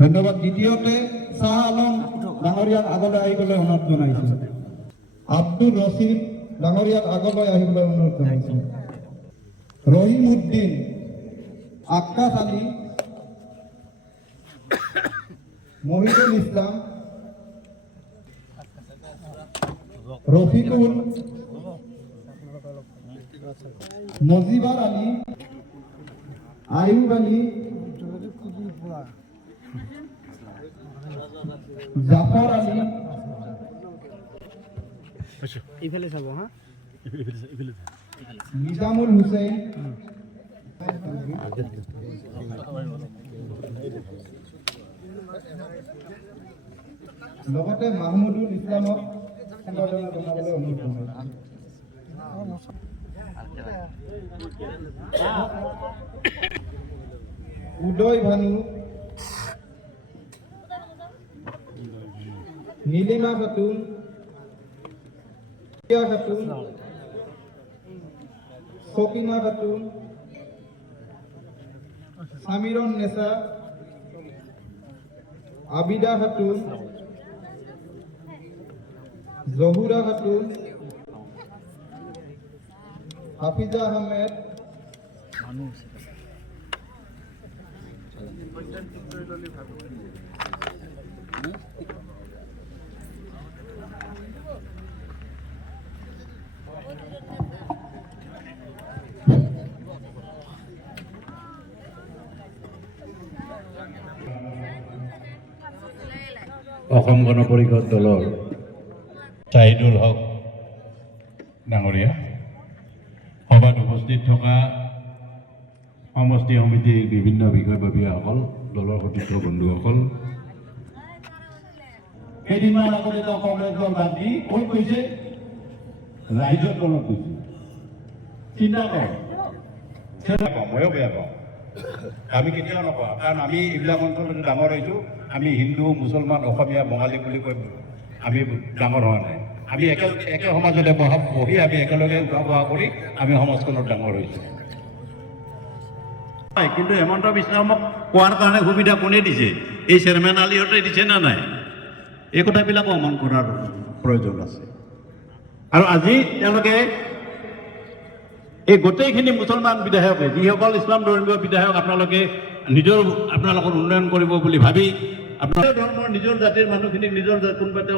ধন্যবাদ। দ্বিতীয়তে শাহ আলম ডাঙৰীয়াক আগলৈ আহিবলৈ অনুৰোধ জনাইছোঁ। আব্দুল ৰছিদ ডাঙৰীয়াক আগলৈ আহিবলৈ অনুৰোধ জনাইছোঁ। ৰহিম উদ্দিন, আক্কাছ আলী, মহিদুল ইছলাম, রফিকুল, মজিবার আলী, আয়ুব আলী, জাফর আলী, নিজামুল হুসেন, লগতে মাহমুদুল ইসলামক সম্বৰ্ধনা জনাবলৈ অনুৰোধ জনাইছোঁ। উদয় ভানু, নীলিমা খাতুন, খাতুন, সকিনা খাতুন, সামিৰন নেসা, আবিদা খাতুন, জহুৰা খাতুন, হাফিজা আহমেদ, অসম গণ পৰিষদ দলৰ চাহিদুল হক ডাঙৰীয়া, সভাত উপস্থিত থকা সমষ্টি সমিতিৰ বিভিন্ন বিষয়ববীয়াসকল, দলৰ সতীৰ্থ বন্ধুসকল, কেইদিনমান আগতে কংগ্ৰেছৰ বাদ দি কৈ কৈছে ৰাইজৰ দলত গৈছে। চিন্তা কৰক, ময়ো বেয়া পাওঁ, আমি কেতিয়াও নকওঁ, কাৰণ আমি এইবিলাক অঞ্চলতে ডাঙৰ হৈছোঁ। আমি হিন্দু, মুছলমান, অসমীয়া, বঙালী বুলি কৈ আমি ডাঙৰ হোৱা নাই। আমি একে সমাজতে বহি আমি একেলগে উঠা বহা কৰি আমি সমাজখনত ডাঙৰ হৈছোঁ। কিন্তু হেমন্ত বিশ্ব শৰ্মাক কোৱাৰ কাৰণে সুবিধা কোনে দিছে? এই চেয়াৰমেন আলীহঁতে দিছে নে নাই? এই কথাবিলাকো অমন কৰাৰ প্ৰয়োজন আছে। আৰু আজি তেওঁলোকে এই গোটেইখিনি মুছলমান বিধায়কে, যিসকল ইছলাম ধৰ্মীয় বিধায়ক আপোনালোকে আপোনালোকৰ উন্নয়ন কৰিব বুলি ভাবি আপোনাৰ ধৰ্মৰ নিজৰ জাতিৰ মানুহখিনিক নিজৰ কোনোবাতে